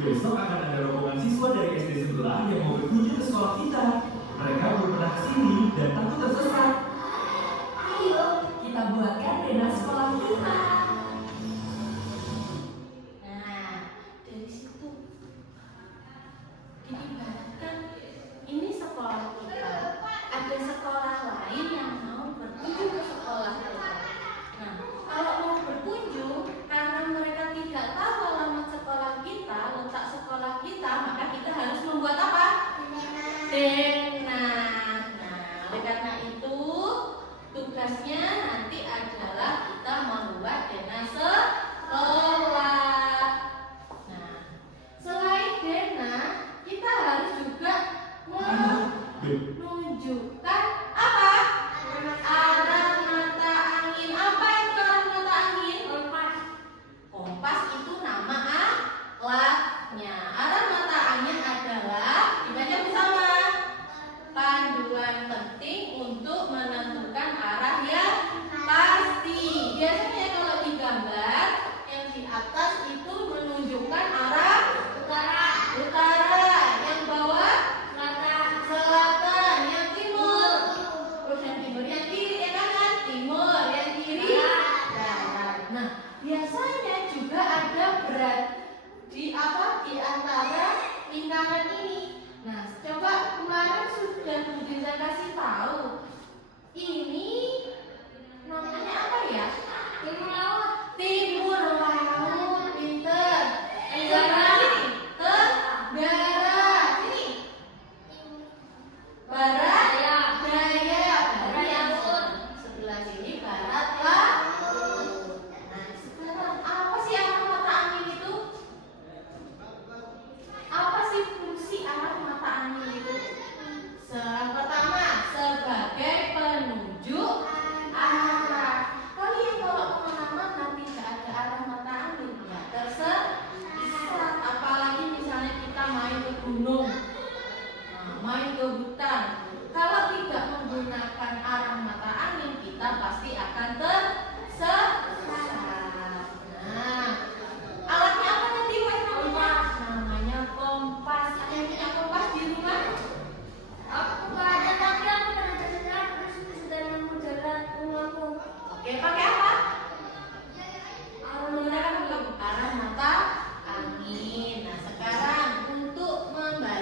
Besok akan ada rombongan siswa dari SD sebelah yang mau berkunjung ke sekolah kita. Mereka belum pernah kesini dan takut tersesat. Ayo, kita buatkan pena sekolah kita. Nah, dari situ diibaratkan ini sekolah kita. Ada sekolah lain yang mau berkunjung ke sekolah kita. Nah, kalau mau berkunjung karena mereka tidak tahu alamat sekolah kita, letak sekolah kita, maka kita harus membuat apa? Denah. Nah, oleh karena itu tugasnya nanti adalah kita membuat denah sekolah. Nah, selain denah, kita harus juga menunjukkan apa? Arah mata angin. Apa itu arah mata angin? Kompas. Kompas itu nama alatnya. Arah mata angin adalah dibaca bersama. Panduan penting untuk menentukan arah yang pasti. Biasanya kalau digambar yang di atas itu menunjukkan arah utara, yang bawah selatan, yang timur, terus yang timur, yang kiri, yang kanan, timur, yang kiri, barat. Nah, biasanya juga ada berat di antara lingkaran ini. Nah, coba kemarin sudah Bu Dinda kasih tahu. Ini namanya apa ya? Timur laut. Timur laut, pinter. Tenggara. Sini. Barat, daya. Barat yang sebelah sini, barat laut. Nah, sekarang apa sih arah mata angin itu? Apa sih fungsi arah mata angin itu? Yang pertama, sebagai penunjuk arah. Kalian kalau kemana-mana tidak ada arah mata angin, ya tersesat. Apalagi misalnya kita main ke gunung, main ke hutan. Kalau tidak menggunakan arah mata angin, kita pasti akan tersesat. Nah, alatnya apa nanti, Wes? Namanya kompas. Ada yang punya kompas di rumah? Aku ada, tapi aku pernah tersenyum terus sedang mau jalan pulang. Oke, pakai apa? Menggunakan arah mata angin. Nah, sekarang untuk membaca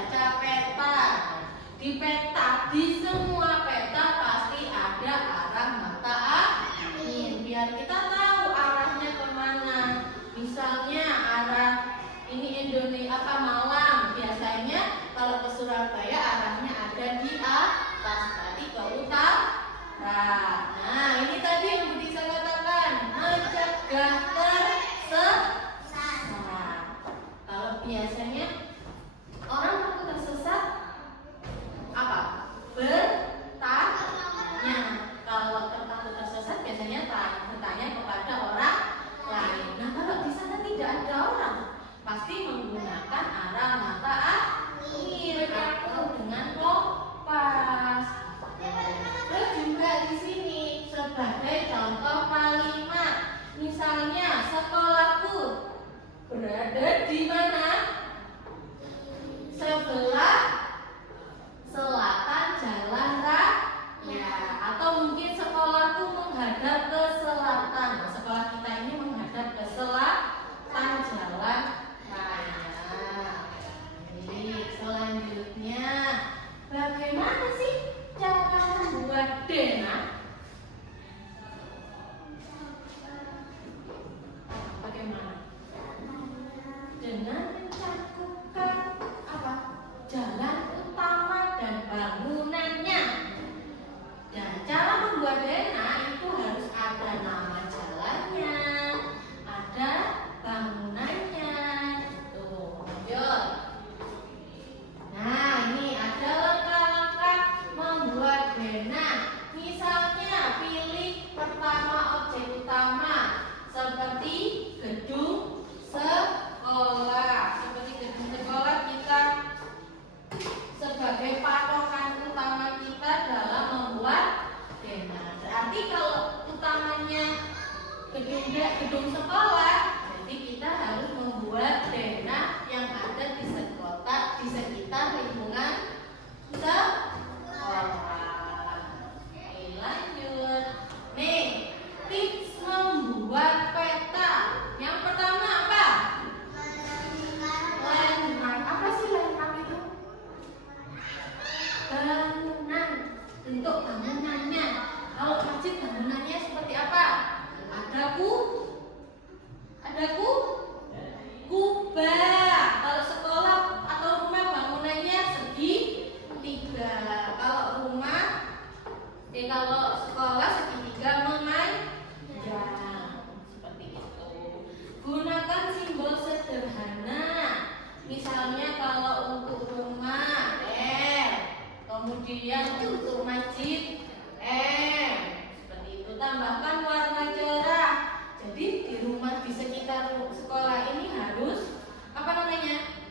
Kemudian untuk masjid M. Seperti itu, tambahkan warna cerah. Jadi di rumah di sekitar sekolah ini harus apa namanya?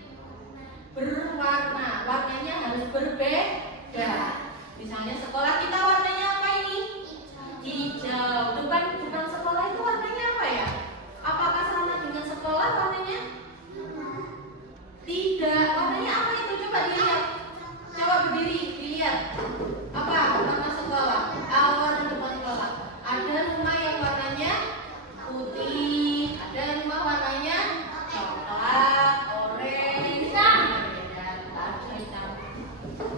Berwarna. Warnanya harus berbeda. Misalnya sekolah kita warnanya apa ini? Hijau. Depan sekolah itu warnanya apa ya? Apakah sama dengan sekolah warnanya? Tidak. Warnanya apa itu? Coba dilihat. Coba berdiri, dilihat. Apa warna sekolah? Warna depan sekolah. Ada rumah yang warnanya putih, ada rumah warnanya coklat, oranye, ada hitam.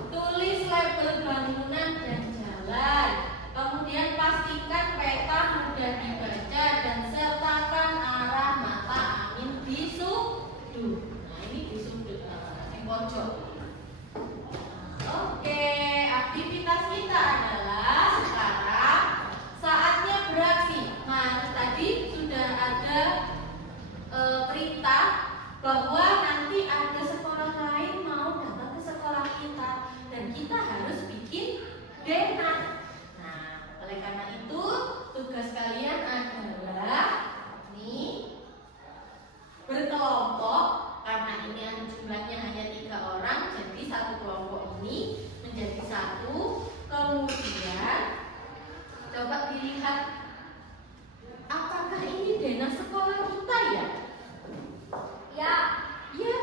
Tulis label bangunan dan jalan. Kemudian pastikan peta mudah dibaca dan sertakan arah mata angin di sudut. Nah, ini di sudut yang pojok. Oke, aktivitas kita adalah sekarang saatnya beraksi. Nah, tadi sudah ada perintah bahwa nanti ada sekolah lain mau datang ke sekolah kita dan kita harus bikin denah. Nah, oleh karena itu tugas kalian adalah nih berkelompok karena ini jumlahnya hanya 3 orang, jadi satu kelompok ini menjadi satu. Kemudian coba dilihat apakah ini denah sekolah kita ya? Ya. Iya.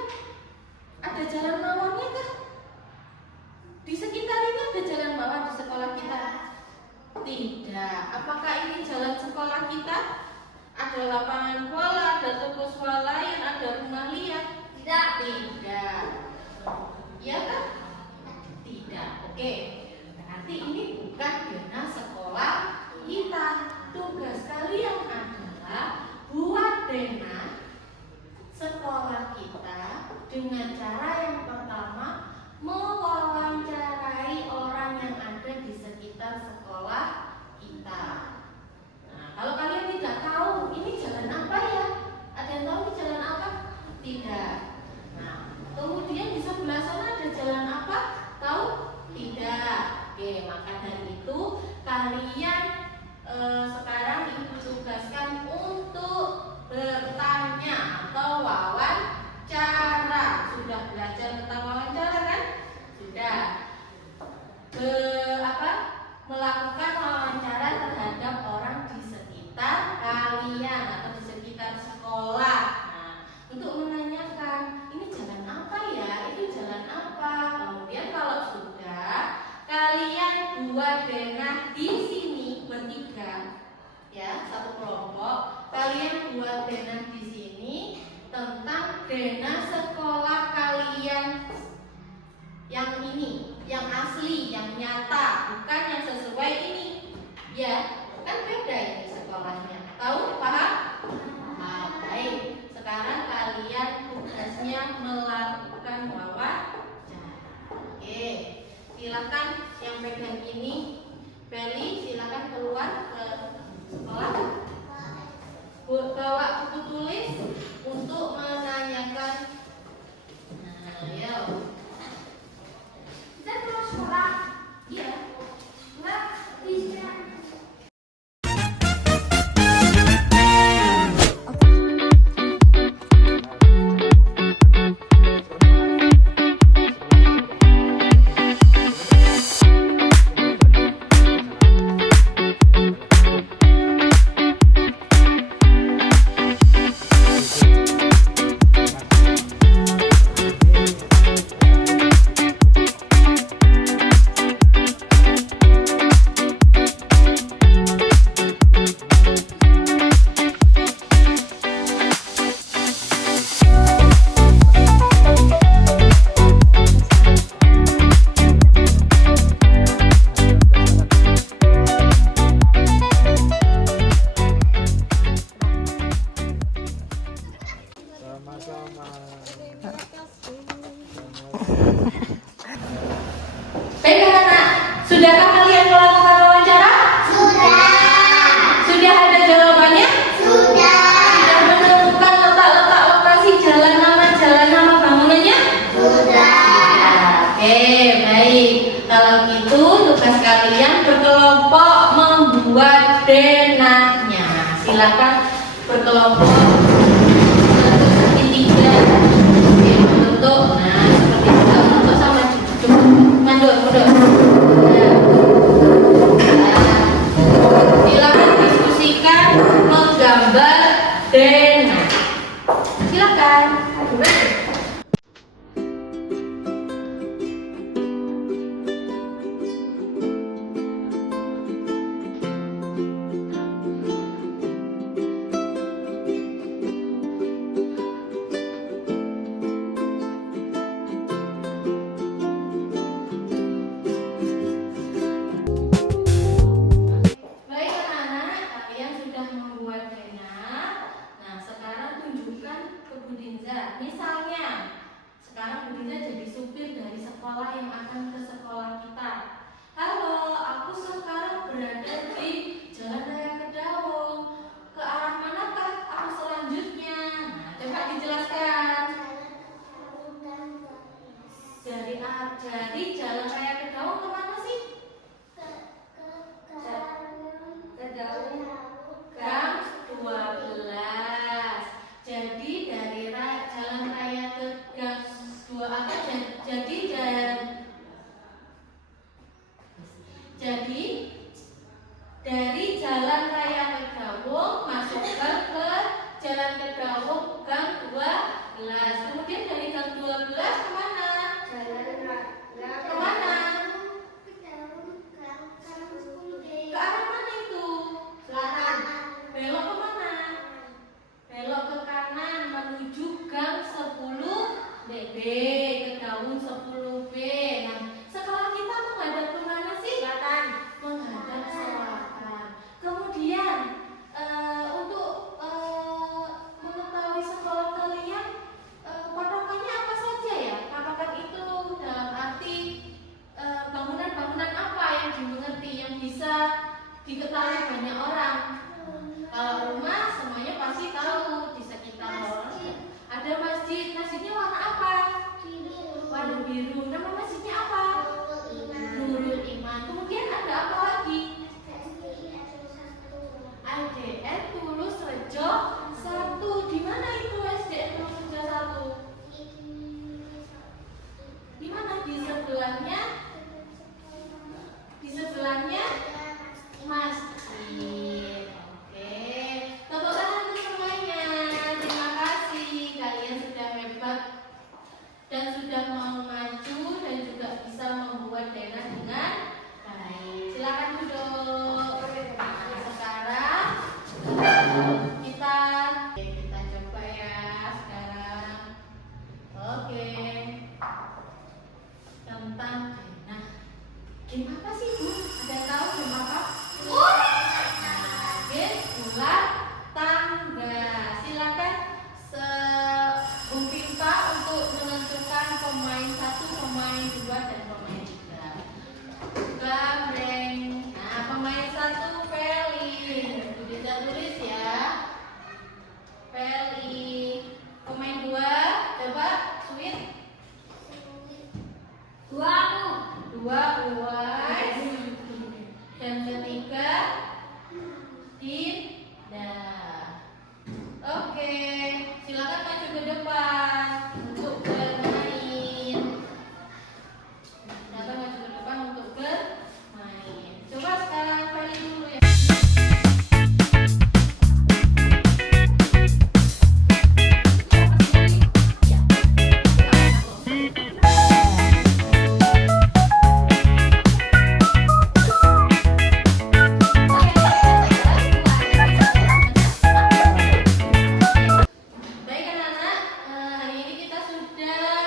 Ada jalan mawarnya kah? Di sekitar ini ada jalan mawar di sekolah kita? Tidak. Apakah ini jalan sekolah kita? Ada lapangan bola, ada toko swalayan, ada rumah liar? Tidak. Tidak. Iya kan? Tidak. Oke. Berarti ini bukan denah sekolah kita. Tugas kalian adalah buat denah sekolah kita dengan cara yang pertama mewawancarai orang yang ada di sekitar sekolah kita. Nah, kalau kalian tidak tahu ini jalan apa ya? Ada yang tahu ini jalan apa? Tidak. Nah, kemudian di sebelah sana ada jalan apa? Tahu? Tidak. Oke, maka dari itu kalian sekarang ibu tugaskan untuk bertanya atau wawancara. Sudah belajar tentang wawancara kan? Sudah. Melakukan wawancara terhadap orang di sekitar kalian atau di sekitar sekolah. Nah, untuk menanyakan ini jalan apa ya? Itu jalan apa? Kemudian kalau sudah, kalian buat denah di sini bertiga, ya, satu kelompok. Kalian buat denah di sini tentang denah sekolah kalian yang ini, yang asli, yang nyata, bukan yang sesuai ini. Ya, kan beda ini sekolahnya. Tahu? Paham? Baik. Sekarang kalian tugasnya melakukan wawancara. Oke. Silakan yang pegang ini, Feli, silakan keluar ke sekolah. Bawa buku tulis untuk menanyakan. Nah, ayo. Kita mau sekolah. Iya. Enggak bisa. Pegang anak, sudahkah kalian melakukan wawancara? Sudah. Sudah ada jawabannya? Sudah. Sudah menemukan letak-letak lokasi jalan nama bangunannya? Sudah. Oke, baik. Kalau kalian berkelompok membuat denahnya. Silakan berkelompok segitiga membentuk. Nah, seperti itu untuk sama mundur. Silakan diskusikan menggambar denah. Silakan. Baik anak-anak, kalian sudah membuat denah. Nah, sekarang tunjukkan ke Budinza. Misalnya, sekarang Budinza jadi supir dari sekolah yang akan ke sekolah kita. Halo, aku sekarang berada di Jalan Raya Kedawung. Ke arah manakah aku selanjutnya? Nah, coba dijelaskan. Jadi Jalan Raya Kedawung kemana sih? Gang 12. Jadi dari Jalan Raya ke Gang 2 jadi dari Jalan Raya Kedawung masuk ke Jalan Kedawung Gang 12. Kemudian dari Gang 12 kemana? Kemana? Ke arah mana itu? Selatan. Belok ke mana? Belok ke kanan menuju Gang 10B. Kedawung 10B. Nah, sekolah kita menghadap ke mana sih? Selatan. Menghadap selatan. Kemudian untuk mengetahui sekolah kalian, patokannya apa saja ya? Patokan itu dalam arti bangunan-bangunan apa yang dimengerti, yang bisa diketahui banyak orang. Kalau rumah semuanya pasti tahu, di sekitar ada masjid. Masjidnya warna apa? Warna biru. Nama masjidnya apa? Nurul Iman. Kemudian ada apa lagi? SDN Tulus Rejo 1. Di mana itu SDN Tulus Rejo 1? Di mana? Di sebelahnya? Di sebelahnya masjid. Oke. Tepuk tangan untuk semuanya. Terima kasih. Kalian sudah hebat dan sudah mau maju dan juga bisa membuat denah dengan baik. Silakan duduk. Nah, sekarang kita coba ya sekarang. Oke. Tentang denah. Game apa sih, Bu? Ada yang tahu game apa? Game ular tangga. Silakan Bung Pinta untuk menentukan pemain 1, pemain 2, dan pemain 3. Gambreng. Nah, pemain 1 Feli. Bisa tulis ya. Feli. Pemain 2 coba Sweet. 2 Uwais. Dan ketiga Dinda. Oke, silakan maju ke depan untuk bermain. Silakan maju ke depan untuk bermain. Coba sekarang Feli dulu ya. Baik anak-anak, hari ini kita sudah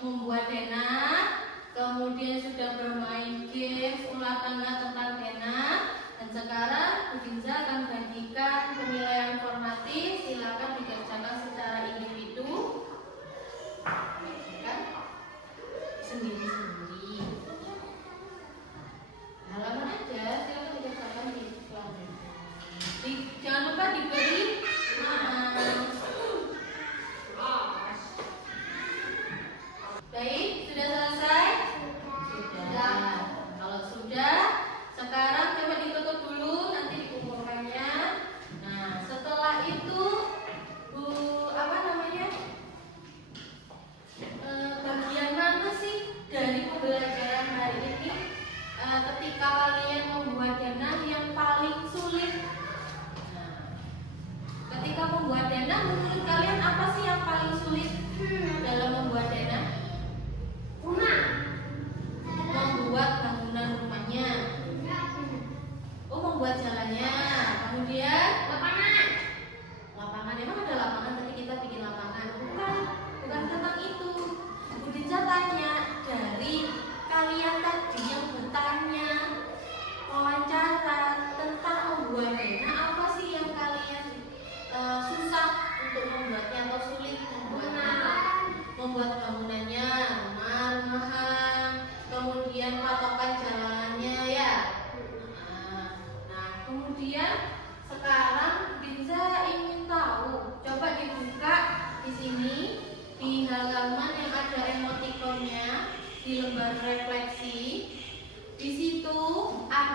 membuat denah, kemudian sudah bermain game ular tangga tentang denah, dan sekarang Budinza akan bagikan penilaian formatif. Silakan dikerjakan secara individu, sendiri-sendiri. Halaman aja, silakan dikerjakan di kelas. Jangan lupa diberi baik, sudah selesai? Sudah.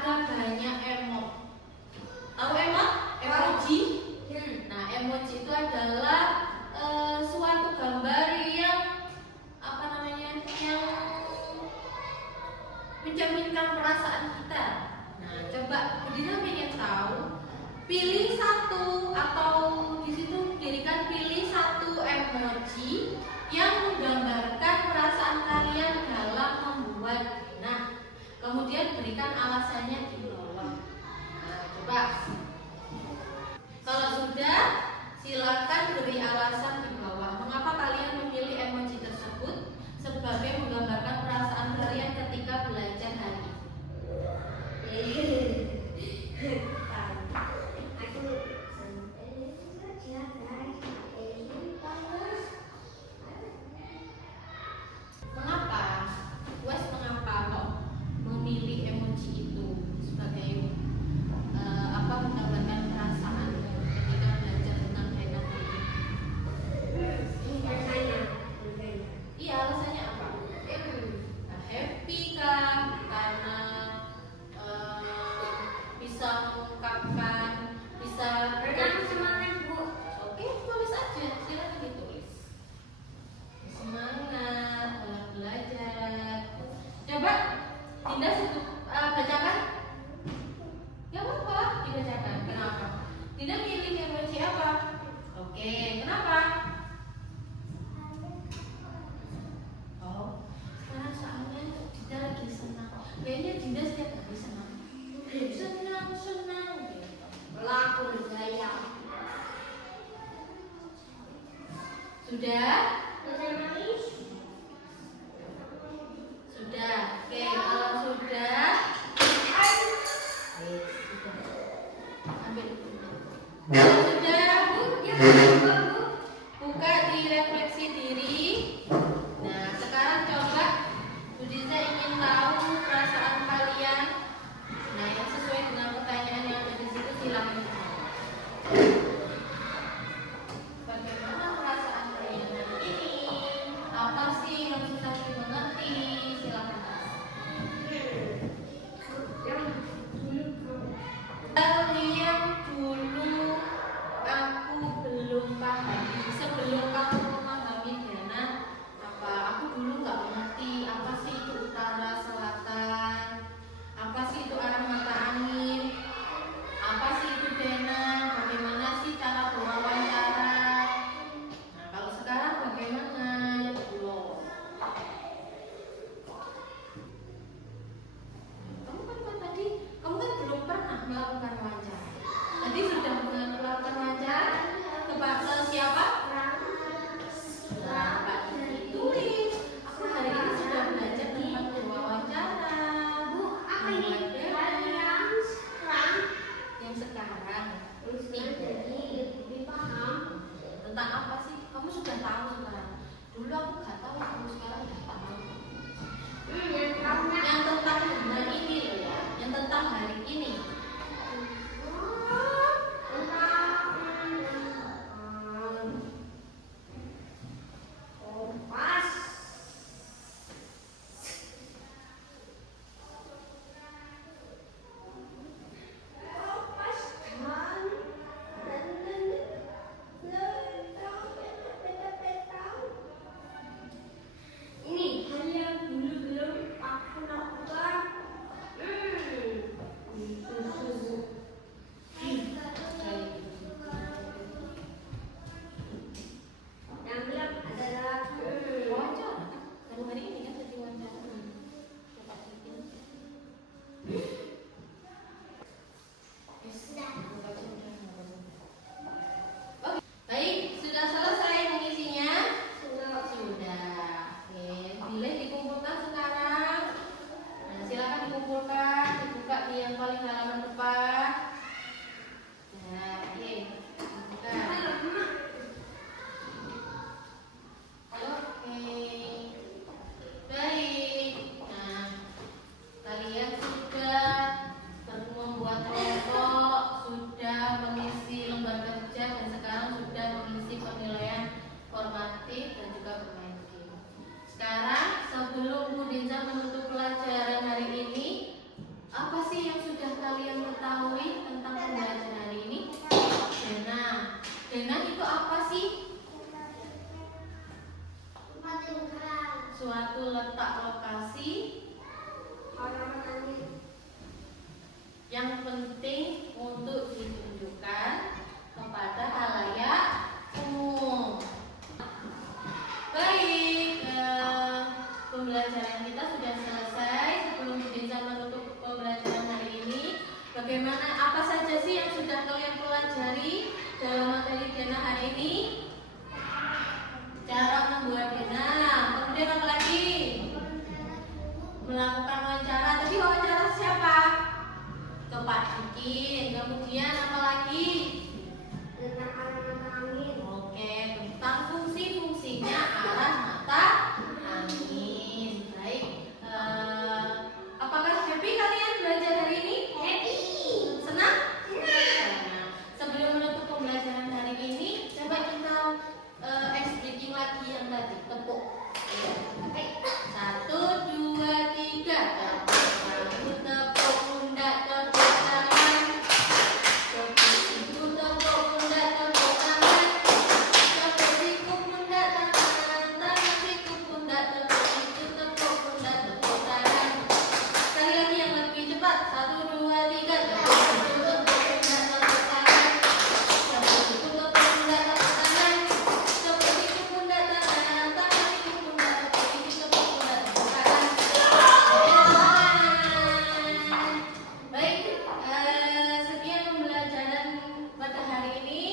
ada banyak emot. Tahu emot? Emoji? Nah, emoji itu adalah suatu gambar yang apa namanya? Yang mencerminkan perasaan kita. Nah, coba Budina ingin tahu, pilih satu atau di situ dirikan pilih satu emoji yang menggambarkan perasaan kalian dalam membuat. Nah, kemudian berikan alasannya di bawah. Nah, coba. Kalau sudah, silakan beri alasan di bawah. Mengapa kalian memilih emoji tersebut sebagai menggambarkan perasaan kalian ketika belajar hari ini? Mengapa? Mengapa kok memilih emoji itu sebagai menggambarkan perasaan ketika belajar tentang enak ini? Iya, alasannya apa? Happy kah? Karena bisa mengungkapkan, bisa semangat, Bu. Oke, tulis aja, silakan ditulis. Semangat dalam belajar. Coba Dinda bacakan. Gak apa-apa, dibacakan. Kenapa? Dinda pilih emoji apa? Oke, kenapa? Oh, sekarang soalnya Dinda lagi senang. Kayaknya Dinda setiap hari senang. Senang gitu. Pelaku bergaya. Sudah? Sudah nangis? Sudah. Oke, kalau sudah, ambil. Kalau sudah, Bu, buka di refleksi diri. Nah, sekarang coba Bu Diza ingin tahu perasaan kalian. Nah, yang sesuai dengan pertanyaan yang ada di situ silakan. Bagaimana perasaan kalian hari ini? suatu letak lokasi yang penting untuk ditunjukkan kepada halayak umum. Baik, pembelajaran kita sudah selesai. Sebelum Dinsa menutup pembelajaran hari ini, bagaimana, apa saja sih yang sudah kalian pelajari dalam materi Dena hari ini? Cara membuat Dena, kemudian apa lagi? Melakukan wawancara. Tadi wawancara siapa? Ke Pak Dikin. Kemudian apa lagi? Oke, tentang fungsi-fungsinya arah mata angin. Baik, apakah happy kalian belajar hari ini? Happy. Senang? Senang. Sebelum menutup pembelajaran hari ini, coba kita speaking lagi yang tadi, tepuk. Satu, dua, tiga. Tepuk, tepuk pundak, tepuk tangan. Tepuk siku, tepuk pundak, tepuk tangan. Tepuk siku, pundak, tangan. Tangan siku, pundak, tepuk siku, tepuk pundak, tepuk tangan. Sekali lagi yang lebih cepat. Satu, dua, tiga. Tepuk siku, tepuk pundak, tepuk tangan. Tepuk siku, tepuk pundak, tepuk tangan. Tepuk siku, pundak, tangan. Tangan siku, pundak, tepuk siku, tepuk pundak, tepuk tangan. Baik, sekian pembelajaran pada hari ini.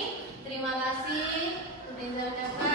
Terima kasih. Dinsa ucapkan